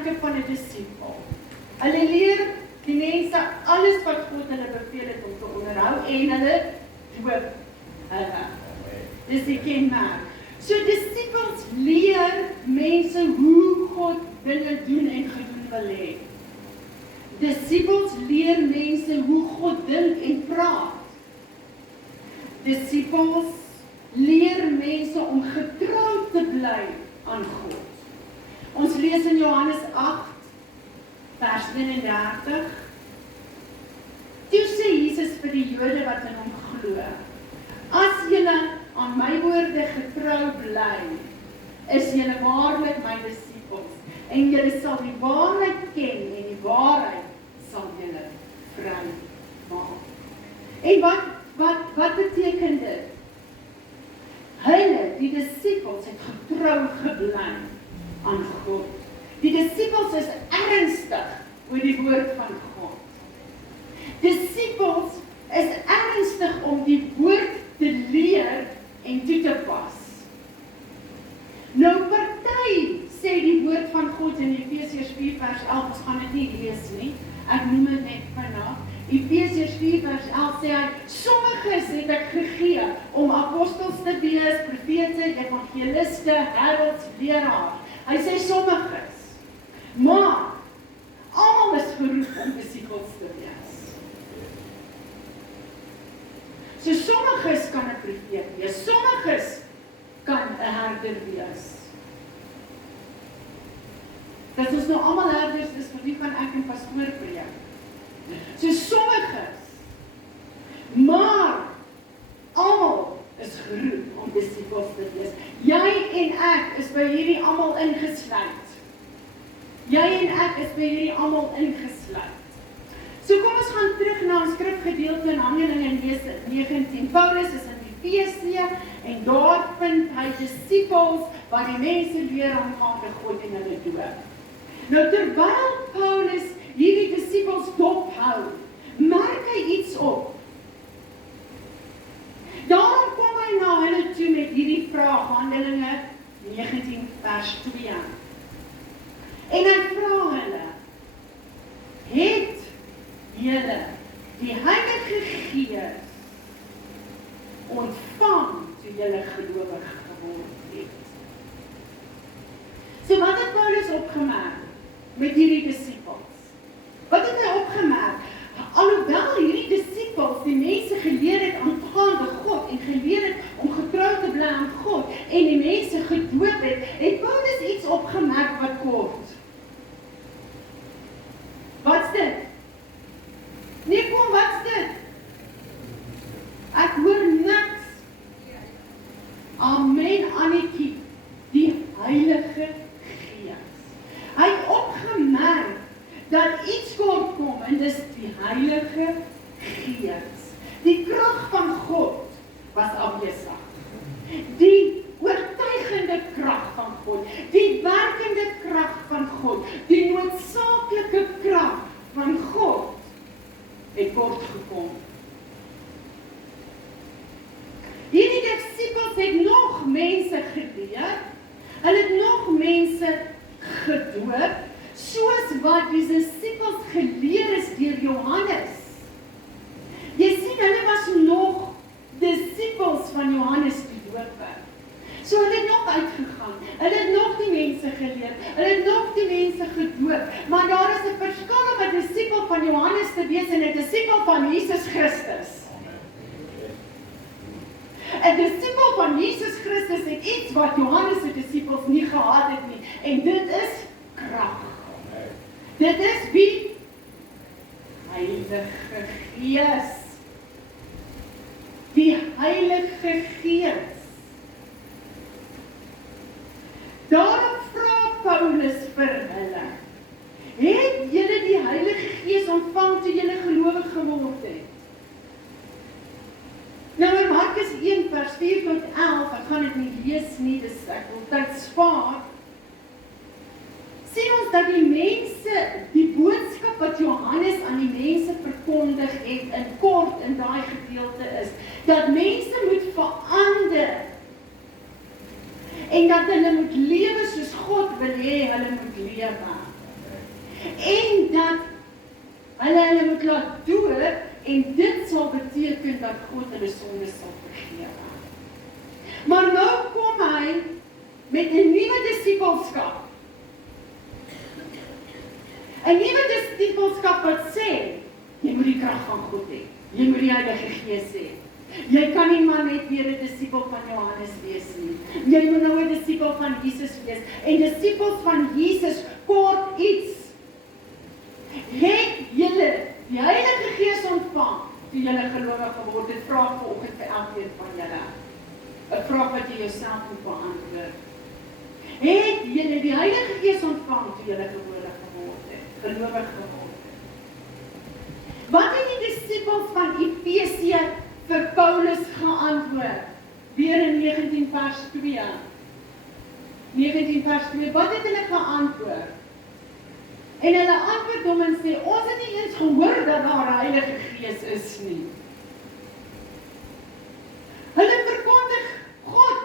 kenmerke van 'n disipel. Hulle leer die mense alles wat God hulle beveel het om te onderhou en hulle doop hulle. Dis die kenmerk. So disipels leer mense hoe God dinge doen en gedoen wil hê. Disipels leer mense hoe God dink en praat. Disipels leer mense om getrou te bly aan God. Ons lees in Johannes 8, vers 31. Toe sê Jesus vir die Jode wat in hom glo, as julle aan my woorde getrou bly, is julle waarlik my disipels, en julle sal die waarheid ken, en die waarheid sal julle vry maak. En wat beteken dit? Hulle, die disipels, het getrou gebly aan God. Die disipels is ernstig oor die woord van God. Disipels is ernstig om die woord te leer en toe te pas. Nou party sê die woord van God in Efesiërs 4 vers 11, ons gaan dit nie lees nie, ek noem dit net vanaf. Efesiërs 4 vers 11 sê hy, sommiges het ek gegee om apostels te wees, profete, evangeliste, heralds, leraars. Hy sê sommiges, maar almal is geroep om disipels te wees. So sommiges kan 'n profeet wees, sommiges kan 'n herder wees. Dat ons nou almal herders is, vir wie kan ek en pastoor preek? So sommiges, maar almal is geroep om disipels te wees. Jy en ek is by hierdie almal ingesluit. Jy en ek is by hierdie almal ingesluit. So kom ons gaan terug na ons skrifgedeelte in Handelinge 19. Paulus is in Efesië en daar vind hy disipels wat die mense leer aangaande God en hulle doop. Nou terwyl Paulus hierdie disipels dophou, merk hy iets op. Daarom kom hy na hulle toe met hierdie vraag, Handelinge 19 vers 2. En hy vra hulle, het julle die Heilige Gees ontvang toe julle gelowig geword het? So wat het Paulus opgemerk met hierdie disipels? Wat het hy opgemerk? Alhoewel hierdie disipels die mense geleer het aangaande God en geleer het om getrou te bly aan God en die mense gedoop het, het Paulus iets opgemerk wat kort. Wat's dit? Nee, kom, wat's dit? Ek hoor niks. Amen, Annetjie. Die Heilige Gees. Hy het opgemerk dat iets kort kom en dis die Heilige Gees. Die krag van God was afwesig. Die oortuigende krag van God, die werkende krag van God, die noodsaaklike krag van God het kort gekom. Hierdie disipels het nog mense geleer, hulle het nog mense gedoop, soos wat die disipels geleer is deur Johannes. Jy sien, hulle was nog disipels van Johannes die Doper. So hulle het nog uitgegaan, hulle het nog die mense geleer, hulle het nog die mense gedoop, maar daar is 'n verskil om 'n disipel van Johannes te wees en 'n disipel van Jesus Christus. 'n Disipel van Jesus Christus het iets wat Johannes se disipels nie gehad het nie, en dit is krag. Dit is wie? Heilige Gees. Die Heilige Gees. Daarom vra Paulus vir hulle, het julle die Heilige Gees ontvang toe julle gelowig geword het? Nou in Markus 1 vers 4 tot 11, ek gaan dit nie lees nie, dis ek wil tyd spaar, sien ons dat die mense, die boodskap wat Johannes aan die mense verkondig het, in kort in daai gedeelte is, dat mense moet verander, en dat hulle moet lewe soos God wil hê hulle moet lewe. En dat hulle moet laat dood, en dit sal beteken dat God hulle sonde sal vergewe. Maar nou kom hy met 'n nuwe disippelskap. 'n nuwe disippelskap wat sê, jy moet die krag van God hê. Jy moet die Heilige Gees hê. Jy kan nie maar net weer 'n disipel van Johannes wees nie. Jy moet nou 'n disipel van Jesus wees. En disipels van Jesus kort iets. Het julle die Heilige Gees ontvang toe julle gelowig geword het? Vraag vanoggend vir elkeen van julle. 'n vraag wat jy jouself moet beantwoord. Het julle die Heilige Gees ontvang toe julle gelowig geword het? Wat het die disipels van Efesië vir Paulus geantwoord? Weer in 19 vers 2. 19 vers 2, wat het hulle geantwoord? En hulle antwoord hom en sê, ons het nie eens gehoor dat daar 'n Heilige Gees is nie. Hulle verkondig God.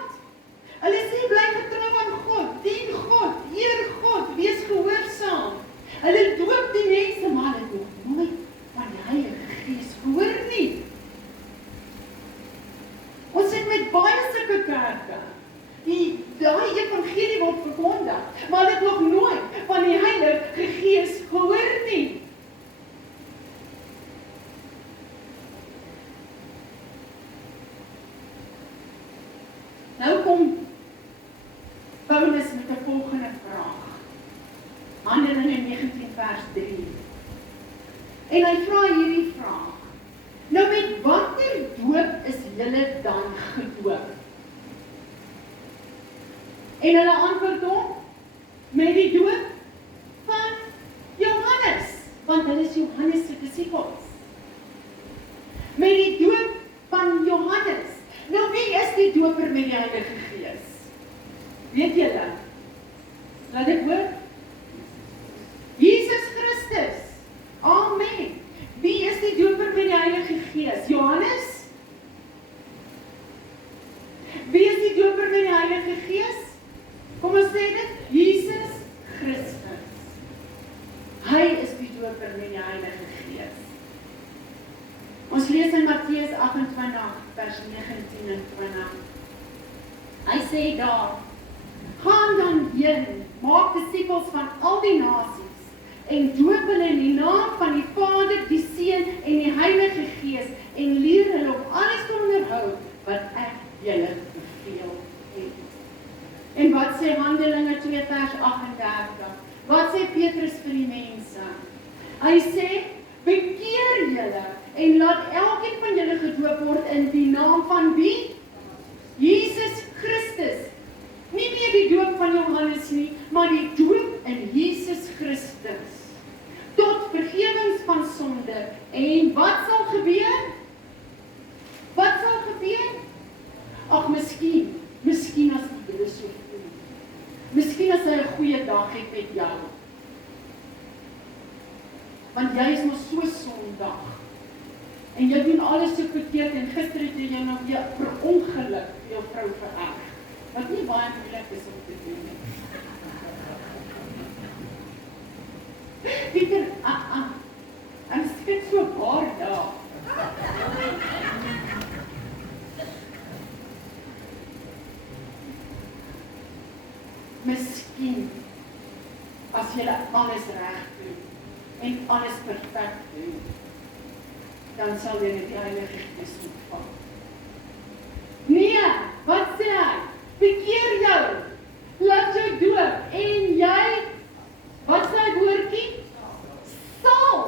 Hulle sê, bly getrou aan God, dien God, eer God, wees gehoorsaam. Hulle doop die mense, maar hulle het nog nooit van die Heilige Gees gehoor nie. Ons sit met baie sulke kerke. Daai evangelie word verkondig, maar hulle het nog nooit van die Heilige Gees gehoor nie. Nou kom Paulus met 'n volgende vraag. Handelinge 19 vers 3. En hy vra hierdie vraag. Nou met watter doop is julle dan gedoop? En hulle antwoord hom met die doop van Johannes, want hulle is Johannes se disippels. Met die doop van Johannes. Nou wie is die doper met die Heilige Gees? Weet julle? Laat ek hoor. Jesus Christus. Amen. Wie is die doper met die Heilige Gees? Johannes? Wie is die doper met die Heilige Gees? Kom ons sê dit, Jesus Christus. Hy is die doper met die Heilige Gees. Ons lees in Matteus 28 vers 19 en 20. Hy sê daar, gaan dan heen, maak disippels van al die nasies en doop hulle in die naam van die Vader, die Seun en die Heilige Gees en leer hulle om alles te onderhou wat ek julle beveel het. En wat sê Handelinge 2 vers 38? Wat sê Petrus vir die mense? Hy sê, bekeer julle en laat elkeen van julle gedoop word in die naam van wie? Jesus Christus. Nie meer die doop van Johannes nie, maar die doop in Jesus Christus. Tot vergewings van sonde. En wat sal gebeur? Wat sal gebeur? Ag, miskien as die Here so voel. Miskien as hy 'n goeie dag het met jou. Want jy is maar so sondig. En jy doen alles so verkeerd en gister het jy nou weer per ongeluk jou vrou vererg. Wat nie baie moeilik is om te doen nie. Pieter, en skit so baar daar. Miskien, as jy alles reg doen, en alles perfek doen, dan sal jy die Heilige Gees ontvang. Nee, wat sê hy? Bekeer jou, laat jou doop, en jy, wat sê hy woordjie? Sal.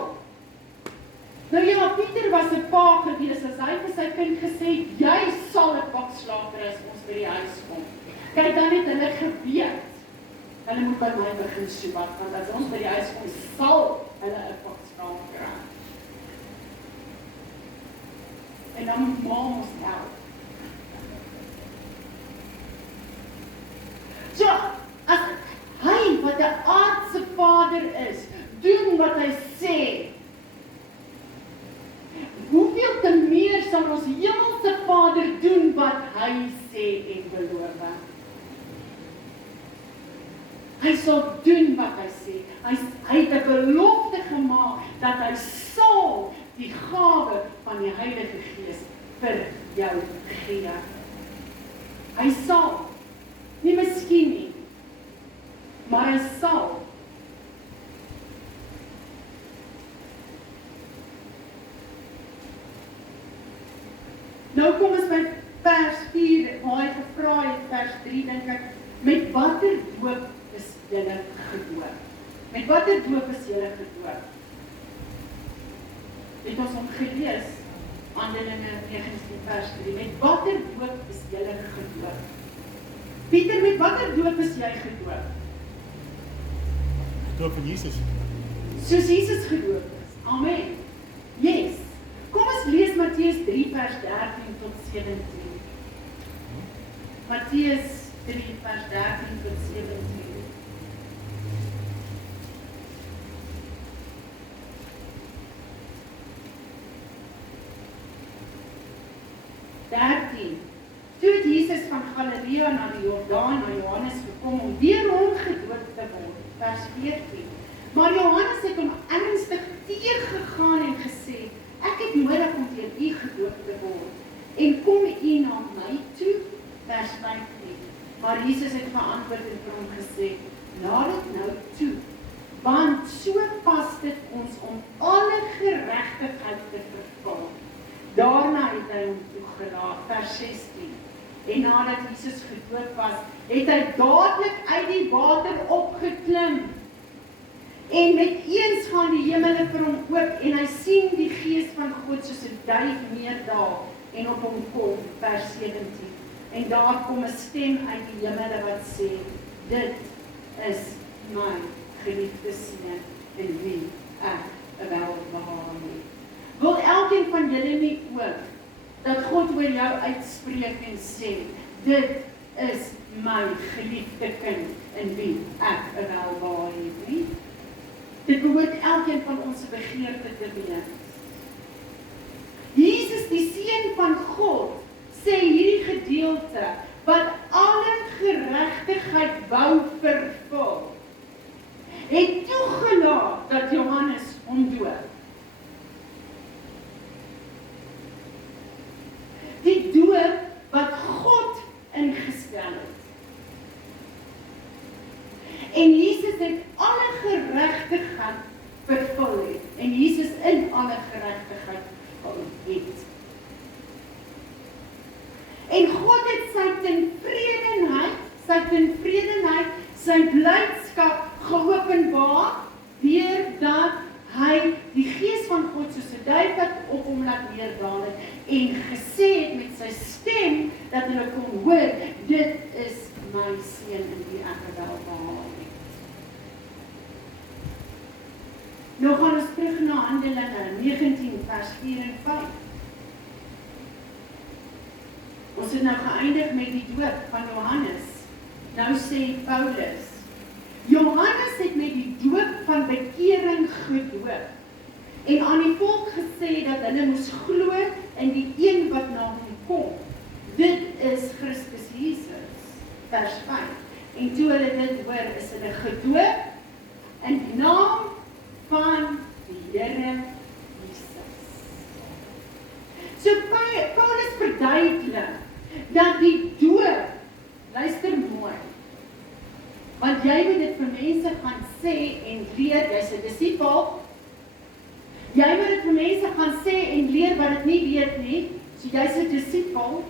Nou ja, Pieter was 'n pa gewees, as hy vir sy kind gesê, jy sal 'n bakslager as ons by die huis kom. Kyk, dan het hulle geweet, hulle moet by my begin soebat, want as ons by die huis kom, sal hulle 'n bakslager kry. En dan moet ma ons help. So, as hy wat 'n aardse vader is, doen wat hy sê, hoeveel te meer sal ons hemelse Vader doen wat hy sê en beloof? Hy sal doen wat hy sê. Hy het 'n belofte gemaak dat hy sal die gawe van die Heilige Gees vir jou gee. Hy sal, nie miskien nie, maar hy sal. Nou kom ons by vers 4, waar hy gevra het, vers 3, dink ek, met watter doop is julle gedoop? Met watter doop is julle gedoop? Het ons hom gelees, Handelinge 19 vers 3, met watter doop is julle gedoop? Pieter, met watter doop is jy gedoop? Doop van Jesus. Soos Jesus gedoop is. Amen. Yes. Kom ons lees Matteus 3 vers 13 tot 17. Matteus 3 vers 13 tot 17. Toe het Jesus van Galilea na die Jordaan na Johannes gekom om weer rondgedoop te word. Vers 14. Maar Johannes het hom ernstig teëgegaan en gesê, ek het nodig om deur u gedoop te word. En kom u na my toe? Vers 15. Maar Jesus het geantwoord en vir hom gesê, laat dit nou toe, want so pas dit ons om alle geregtigheid te vervul. Daarna het hy hom toegelaat, vers 16. En nadat Jesus gedoop was, het hy dadelik uit die water opgeklim. En met eens gaan die hemele vir hom oop, en hy sien die Gees van God soos 'n duif neerdaal en op hom kom, vers 17. En daar kom 'n stem uit die hemele wat sê, dit is my geliefde seun, in wie ek welbehaag het. Wil elkeen van julle nie ook, dat God oor jou uitspreek en sê, dit is my geliefde kind, in wie ek welbehaag het, nie? Dit behoort elkeen van ons begeerte te wees. Jesus, die Seun van God, sê hierdie gedeelte, wat alle geregtigheid wou vervul, het toegelaat dat Johannes hom doop. Die doop wat God ingestel het. En Jesus het alle geregtigheid vervul het. En Jesus in alle geregtigheid het. En God het sy tevredenheid, sy blydskap geopenbaar, deurdat hy die Gees van God soos 'n duif wat op hom laat neerdaal het, en gesê het met sy stem, dat hulle kon hoor, dit is my seun in wie ek welbehaag het. Nou gaan ons terug na Handelinge 19 vers 4 en 5. Ons het nou geëindig met die doop van Johannes. Nou sê Paulus, Johannes het met die doop van bekering gedoop en aan die volk gesê dat hulle moes glo in die een wat na hom kom. Dit is Christus Jesus. Vers 5. En toe hulle dit hoor, is hulle gedoop in die naam van die Here Jesus. So Paulus verduidelik dat die doop, luister mooi, want jy moet dit vir mense gaan sê en leer, jy's 'n disipel, jy moet dit vir mense gaan sê en leer wat dit nie weet nie, so jy's 'n disipel,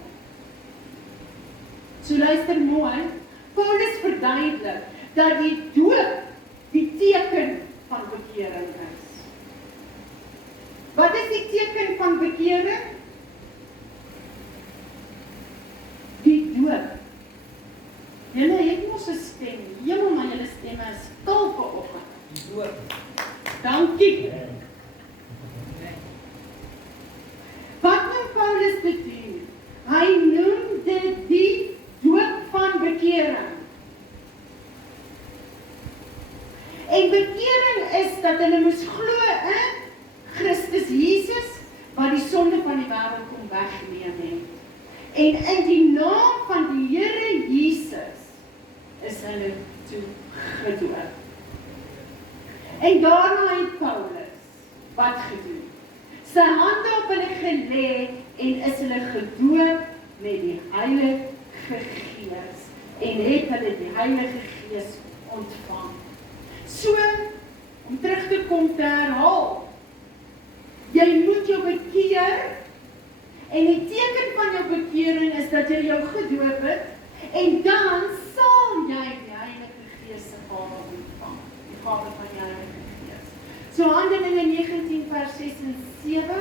so luister mooi, Paulus verduidelik dat die doop die teken van bekering is. Wat is die teken van bekering? Die doop. Julle het mos 'n stem. Hemel, maar julle stemme is stil vanoggend. Die doop. Dankie. Wat noem Paulus dit doen? Hy noem dit die doop van bekering. En bekering is dat hulle moes glo in Christus Jesus, wat die sonde van die wêreld kom wegneem het. En in die naam van die Here Jesus is hulle toe gedoop. En daarna het Paulus wat gedoen? Sy hande op hulle gelê en is hulle gedoop met die Heilige Gees en het hulle die Heilige Gees ontvang. So, om terug te kom te herhaal, jy moet jou bekeer en die teken van jou bekering is dat jy jou gedoop het en dan sal jy die Heilige Gees se gawe ontvang, die gawe van die Heilige Gees. So Handelinge 19 vers 6 en 7,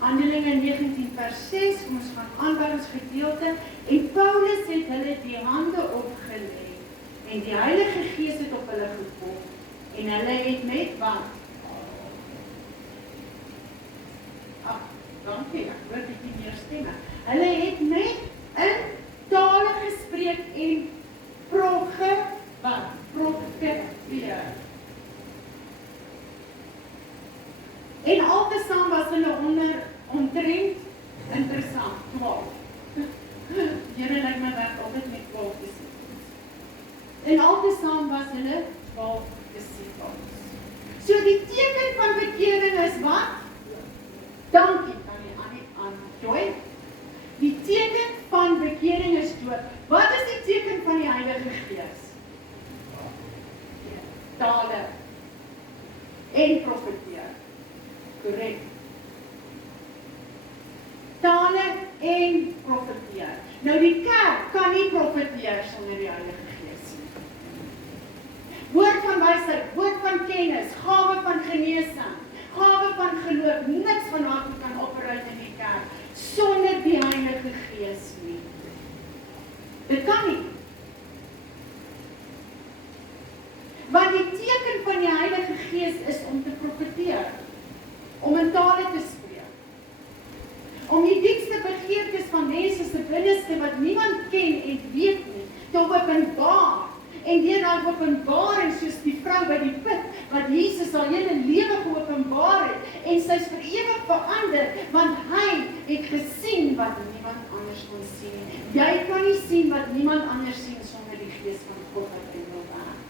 Handelinge 19 vers 6, kom ons gaan aan by ons gedeelte, en Paulus het hulle die hande opgelê, en die Heilige Gees het op hulle gekom, en hulle het met wat? Dankie, ek hoor dit nie meer stemme. Hulle het met in tale gespreek en profeteer. En altesaam was hulle omtrent interessant, 12. Here lyk my werk altyd met 12 disippels. En altesaam was hulle 12 disippels. So die teken van bekering is wat? Dankie. Joy. Die teken van bekering is doop. Wat is die teken van die Heilige Gees? Tale en profeteer. Korrek. Tale en profeteer. Nou die kerk kan nie profeteer sonder die Heilige Gees nie. Woord van wysheid, woord van kennis, gawe van genesing, gawe van geloof, niks van wat kan opereer in die kerk sonder die Heilige Gees nie. Dit kan nie. Want die teken van die Heilige Gees is om te profeteer, om in tale te spreek, om die diepste begeertes van mense se binneste wat niemand ken en weet nie, te openbaar. En deur daai openbaring soos die vrou by die put, wat Jesus haar hele lewe geopenbaar het, en sy's vir ewig verander, want hy het gesien wat niemand anders kon sien. Jy kan nie sien wat niemand anders sien sonder die Gees van God wat in jou werk.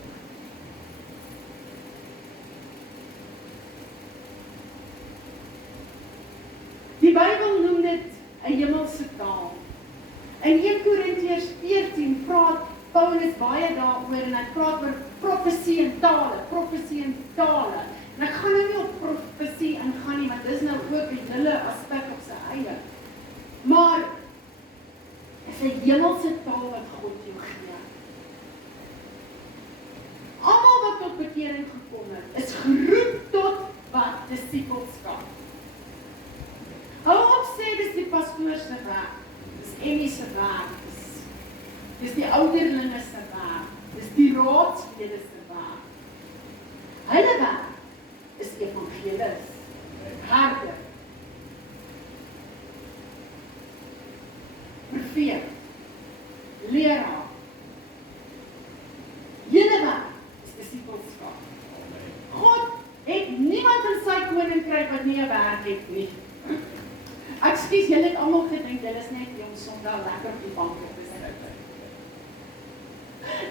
Die Bybel noem dit 'n hemelse taal. In 1 Korintiërs 14 praat Paulus baie daaroor en hy praat oor profesie en tale, En ek gaan nou nie op profesie ingaan nie, want dis nou ook 'n hele aspek op sy eie. Maar is 'n hemelse taal wat God jou gee. Almal wat tot bekering gekom het, is geroep tot wat? Disippelskap. Hou op sê dis die pastoor se werk, dis Emmy se werk, dis die ouderlinge se werk, dis die raadslede se werk. Hulle werk is evangelis, herder, profeet, leraar. Julle werk is disippelskap. God het niemand in sy koninkryk wat nie 'n werk het nie. Ekskuus, julle het almal gedink, julle is net jong Sondag lekker op die bank op te sit.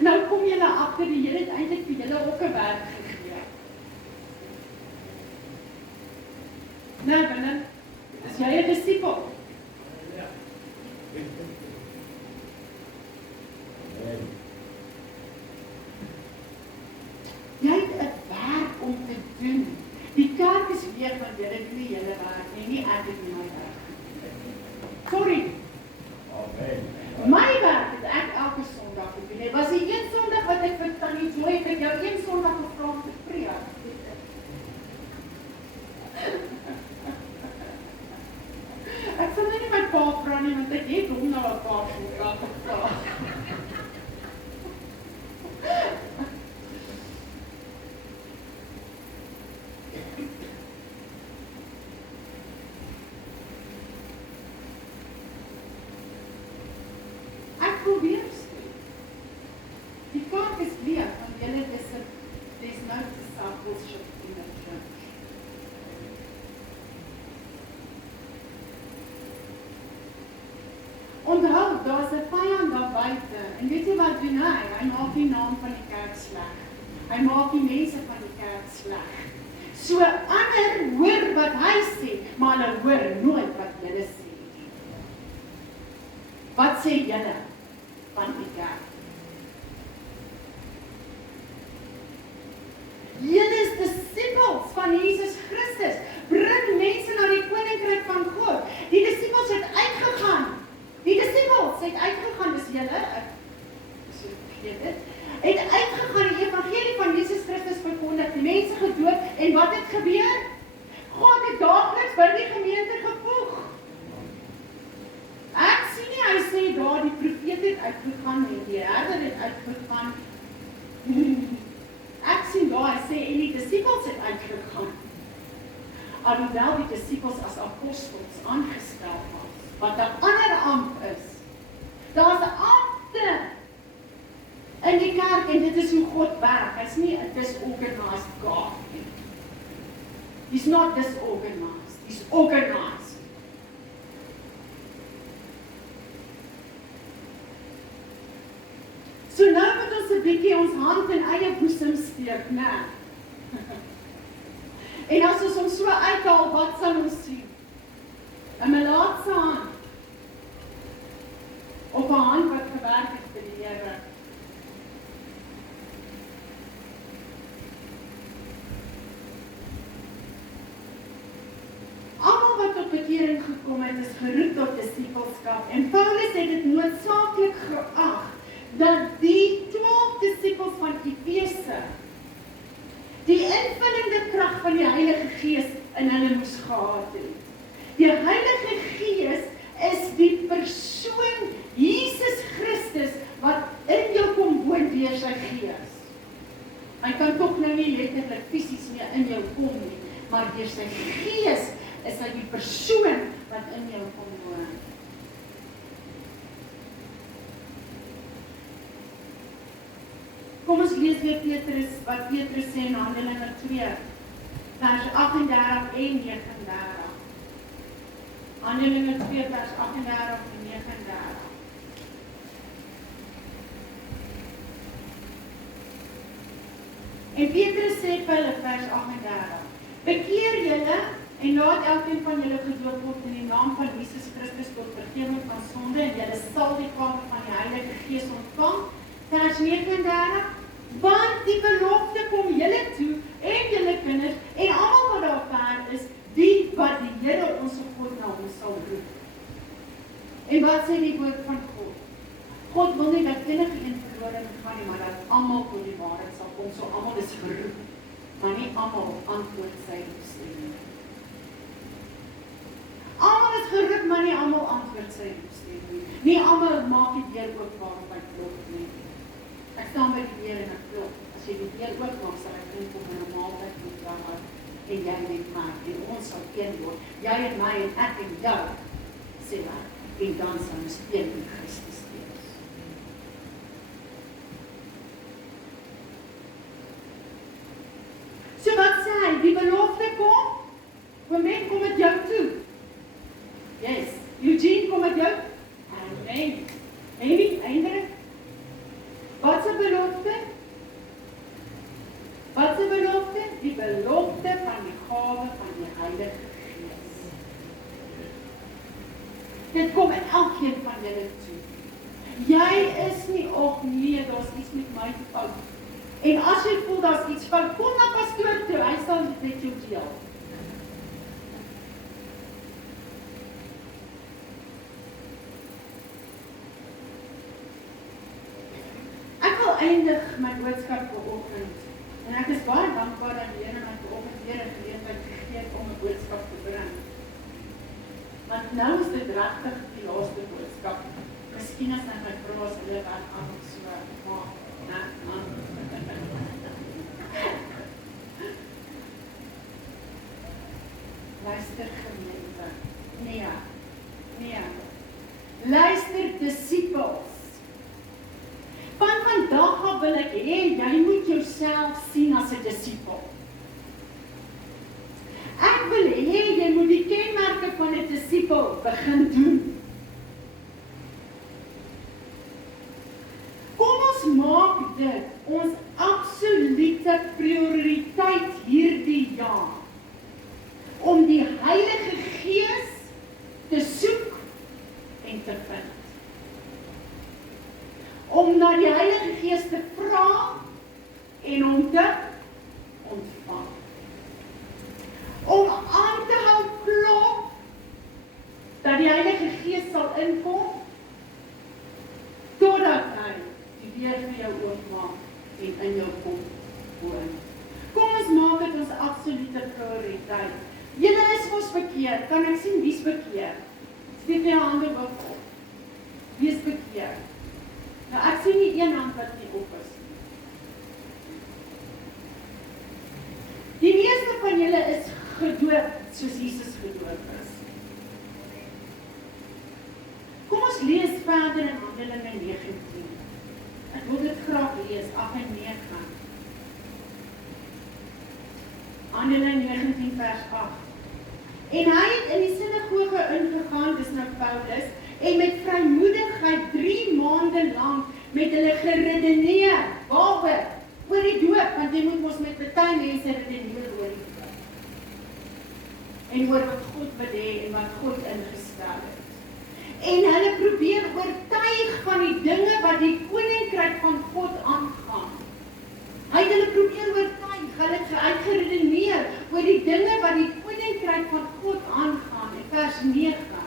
Nou kom julle agter, die Here het eintlik vir julle ook 'n werk gegee. Nou, binne, is jy 'n disipel? Jy het 'n werk om te doen. Die kerk is weer van julle doen nie julle werk nie ek het nie my werk. Sorry. My werk het ek elke Sondag gedoen. Dit was die een Sondag wat ek vir Tannie Joy het jou een Sondag gevra om te preek. Ek sal nie my pa vra nie, want ek het hom nou 'n paar Sondag gevra. Onthou, daar's 'n vyand daar buite. En weet jy wat doen hy? Hy maak die naam van die kerk sleg. Hy maak die mense van die kerk kerk sleg. So ander hoor wat hy sê, maar hulle hoor nooit wat julle sê. Wat sê julle van die kerk? Julle is disippels van Jesus Christus. Bring mense na die koninkryk van God. Die disippels het uitgegaan. Die disippels het uitgegaan, dis julle, ek vergeet dit, het uitgegaan die evangelie van Jesus Christus verkondig, die mense gedoop, en wat het gebeur? God het daagliks by die gemeente gevoeg. Ek sien nie, hy sê daar, die profeet het uitgegaan, en die herder het uitgegaan. Ek sien daar, hy sê, en die disippels het uitgegaan. Alhoewel die disippels as apostels aangestel was, wat 'n ander ampt is. Daar's 'n ampte in die kerk, en dit is hoe God werk. Hy's nie 'n disorganized God nie. He's not disorganized, he's organized. So nou moet ons 'n bietjie ons hand in eie boesem steek, né? En as ons hom so uithaal, wat sal ons sien? 'n melaatse hand. Of 'n hand wat gewerk het vir die Here. Almal wat tot bekering gekom het, is geroep tot disippelskap. En Paulus het dit noodsaaklik geag dat die 12 disippels van Efese die invullende krag van die Heilige Gees in hulle moes gehad het. Die Heilige Gees is die persoon Jesus Christus wat in jou kom woon deur sy Gees. Hy kan tog nou nie letterlik fisies meer in jou kom nie, maar deur sy Gees is hy die persoon wat in jou kom woon. Kom ons lees weer Petrus, wat Petrus sê in Handelinge 2, vers 38 en 39. Handelinge 2, vers 38 en 39. En Petrus sê vir hulle, vers 38, bekeer julle en laat elkeen van julle gedoop word in die naam van Jesus Christus tot vergifnis van sonde, en julle sal die gawe van die Heilige Gees ontvang. Vers 39, want die belofte kom julle toe en julle kinders en almal wat daar ver is, die wat die Here ons God na hom sal roep. En wat sê die woord van God? God wil nie dat enige een verlore gaan nie, maar dat almal tot die waarheid sal kom. So almal is geroep, maar nie almal antwoord sy bestemming. Almal is geroep, maar nie almal antwoord sy bestemming. Nie almal maak die deur oop waarop hy klop nie. Ek staan by die deur en ek klop. As jy die deur oop maak, sal ek kom in 'n maaltyd met jou uit, en jy met my, en ons sal een word. Jy en my en ek en jou, sê hy, en dan sal ons een in Christus wees. So wat sê hy? Die belofte kom, Women, kom met jou toe. Yes, Eugene, kom met jou. Amen. Amy, eindelijk. Wat is 'n belofte? Wat is 'n belofte? Die belofte van die gawe van die Heilige Gees. Dit kom in elkeen van julle toe. Jy is nie, of nee, daar's iets met my fout. En as jy voel daar's iets fout, kom na pastoor toe, hy sal dit met jou deel. Eindig my boodskap vanoggend. En ek is baie dankbaar dat die Here my vanoggend weer 'n geleentheid gegee het om 'n boodskap te bring. Want nou is dit regtig die laaste boodskap. Miskien as ek my vra as hulle wat aan so maak, né? Luister gemeente. Nee. Luister disippels. Van vandag af wil ek hê, jy moet jouself sien as 'n disipel. Ek wil hê, jy moet die kenmerke van 'n disipel begin doen. Kom ons maak dit ons absolute prioriteit absolute prioriteit. Julle is mos bekeer, kan ek sien wie's bekeer? Steek jou hande op. Wie is bekeer? Nou ek sien nie een hand wat nie op is. Die meeste van julle is gedoop soos Jesus gedoop is. Kom ons lees verder in Handelinge 19. Ek wil dit graag lees, 8 en 9. Handelinge 19 vers 8. En hy het in die sinagoge ingegaan, dis nou Paulus, en met vrymoedigheid 3 maande lang met hulle geredeneer. Waaroor? Oor die doop, want jy moet ons met baie mense redeneer oor die doop. En oor wat God wil hê en wat God ingestel het. En hulle probeer oortuig van die dinge wat die koninkryk van God aangaan. Hy het hulle probeer oortuig, hulle het uitgeredeneer oor die dinge wat die koninkryk van God aangaan, in vers 9.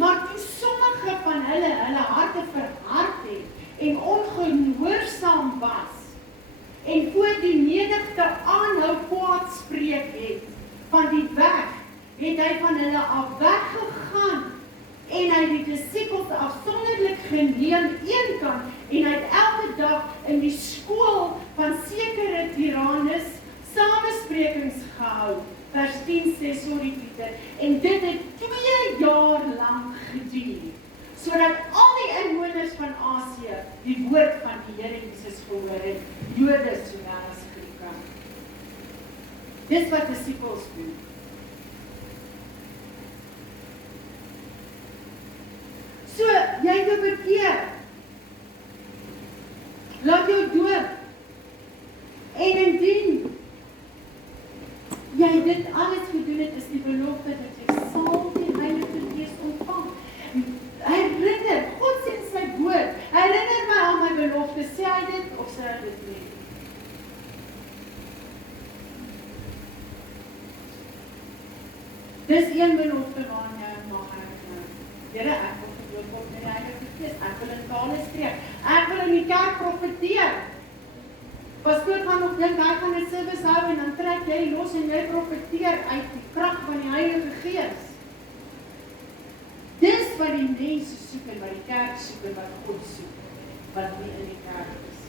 Maar toe sommige van hulle harte verhard het en ongehoorsaam was, en voor die menigte aanhou kwaad spreek het van die weg, het hy van hulle af weggegaan, en hy die disippels afsonderlik geneem eenkant, en hy het elke dag in die skool van sekere Tyrannus samesprekings gehou. Vers 10 sê, sorry Pieter, en dit het 2 jaar lang geduur, sodat al die inwoners van Asië die woord van die Here Jesus gehoor het, Jode sowel as Grieke. Dis wat disippels doen. So, jy het bekeer. Laat jou doop. En indien jy dit alles gedoen het, is die belofte dat jy sal die Heilige Gees ontvang. Herinner, God sê in sy woord, herinner my aan my belofte, sê hy dit of sê hy dit nie? Dis een belofte waaraan jy mag herinner. Here, ek wil gedoop word met die Heilige Gees, ek wil in tale spreek, ek wil in die kerk profeteer. Pastoor gaan nog dink, hy gaan 'n service hou en dan trek jy los en jy profeteer uit die krag van die Heilige Gees. Dis wat die mense soek en wat die kerk soek en wat God soek, wat nie in die kerk is.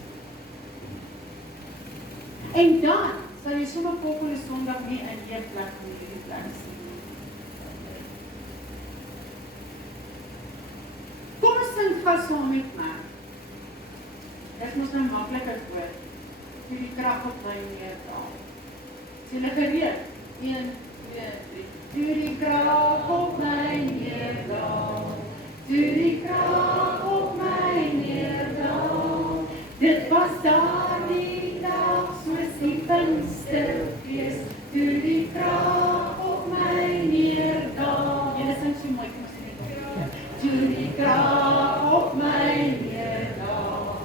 En dan sal jy sommer volgende Sondag nie in die plek van hierdie plek sien. Kom ons sing vas saam met my. Dit mos nou makliker woord. Toe die krag op my neerdaal. Is julle gereed? 1, 2, 3. Toe die krag op my neerdaal. Toe die krag op my neerdaal. Dit was daardie dag soos die Pinksterfees. Toe die krag op my neerdaal. Julle sing so mooi, kom ons sing dit op. Toe die krag op my neerdaal.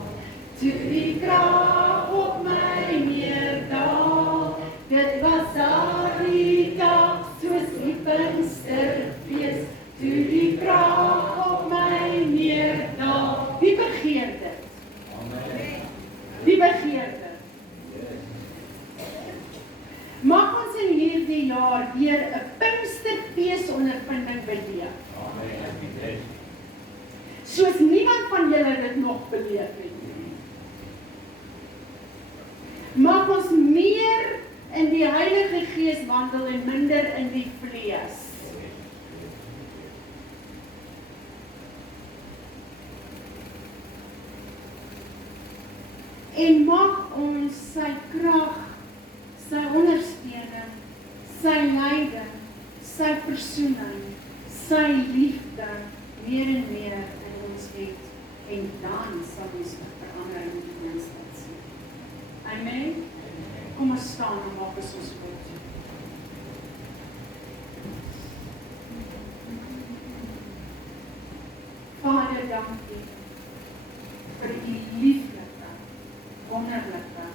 Toe die krag op my neerdaal. Dit was daardie dag soos die Pinksterfees. Toe die krag op my neerdaal. Wie begeer dit? Amen. Wie begeer dit? Mag ons in hierdie jaar weer 'n Pinksterfees ondervinding beleef. Amen. Soos niemand van julle dit nog beleef het. Mag ons meer in die Heilige Gees wandel en minder in die vlees. En mag ons sy krag, sy ondersteuning, sy leiding, sy versoening, sy liefde meer en meer in ons het. En dan sal ons 'n verandering in die mensheid sien. Amen. Kom ons staan en maak ons bid. Vader, dankie vir die lieflike, wonderlike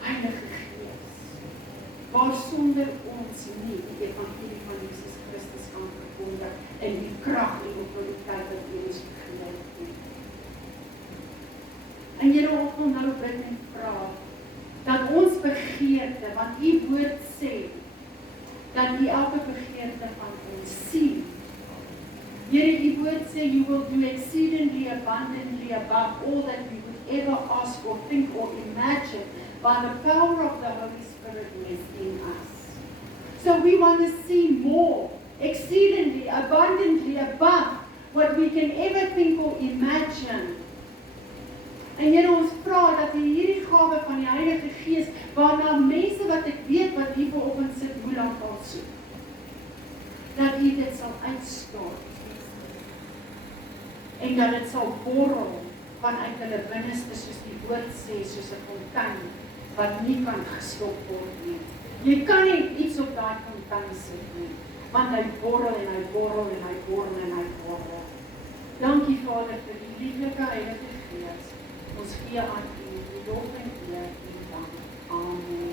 Heilige Gees, waarsonder ons nie die evangelie van Jesus Christus kan verkondig in die krag en autoriteit wat U ons gegee het. En Here, ons wil nou bid en vra dat ons begin begeerte, want u woord sê, dat u elke begeerte van ons sien. Here, u woord sê, you will do exceedingly abundantly above all that we would ever ask or think or imagine by the power of the Holy Spirit who is in us. So we want to see more, exceedingly, abundantly above what we can ever think or imagine. En Here, ons vra dat U hierdie gawe van die Heilige Gees, waarna mense wat ek weet wat hier vanoggend sit, hoe lank al soek, dat U dit sal uitstort. En dat dit sal borrel vanuit hulle binneste, soos die woord sê, soos 'n fontein, wat nie kan gestop word nie. Jy kan nie iets op daai fontein sit nie, want hy borrel en hy borrel en hy borrel en hy borrel. Dankie Vader vir die lieflike Heilige Gees. Ons gee aan U, die lof en eer en dank. Amen.